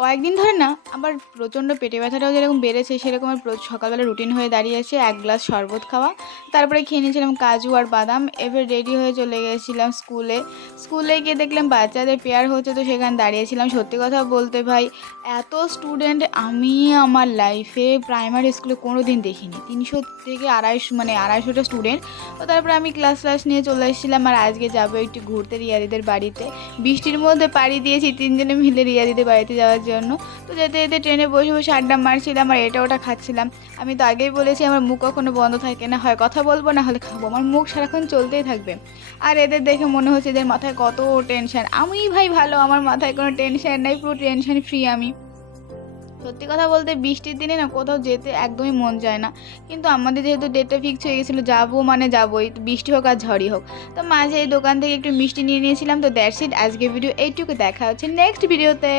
কয়েকদিন ধরে না আমার প্রচণ্ড পেটে ব্যথাটাও যেরকম বেড়েছে সেরকম আমার সকালবেলা রুটিন হয়ে দাঁড়িয়েছে এক গ্লাস শরবত খাওয়া। তারপরে খেয়ে নিয়েছিলাম কাজু আর বাদাম। এবার রেডি হয়ে চলে গেছিলাম স্কুলে। স্কুলে গিয়ে দেখলাম বাচ্চাদের প্রেয়ার হচ্ছে, তো সেখানে দাঁড়িয়েছিলাম। সত্যি কথা বলতে ভাই, এত স্টুডেন্ট আমি আমার লাইফে প্রাইমারি স্কুলে কোনো দিন দেখিনি। 300 থেকে 250 মানে 250টা স্টুডেন্ট। তো তারপরে আমি ক্লাস নিয়ে চলে এসেছিলাম। আর আজকে যাবো একটু ঘুরতে রিয়াদিদের বাড়িতে। বৃষ্টির মধ্যে পাড়ি দিয়েছি 3 জনে মিলে রিয়াদিদের বাড়িতে যাওয়ার জন্য। তো যেতে যেতে ট্রেনে বসে বসে আড্ডা মারছিলাম আর এটা ওটা খাচ্ছিলাম। আমি তো আগেই বলেছি আমার মুখ কখনো বন্ধ থাকে না, হয় কথা বলবো না হলে খাবো, আমার মুখ সারাক্ষণ চলতেই থাকবে। আর এদের দেখে মনে হচ্ছে এদের মাথায় কত টেনশন। আমি ভাই ভালো, আমার মাথায় কোনো টেনশন নাই, পুরো টেনশন ফ্রি আমি। সত্যি কথা বলতে বৃষ্টির দিনে না কোথাও যেতে একদমই মন যায় না, কিন্তু আমাদের যেহেতু ডেটটা ফিক্স হয়ে গেছিলো যাবো মানে যাবোই, তো বৃষ্টি হোক আর ঝড়ই হোক। তো মাঝে এই দোকান থেকে একটু মিষ্টি নিয়ে নিয়েছিলাম। তো দ্যাটস ইট, আজকে ভিডিও এইটুকু, দেখা হচ্ছে নেক্সট ভিডিওতে।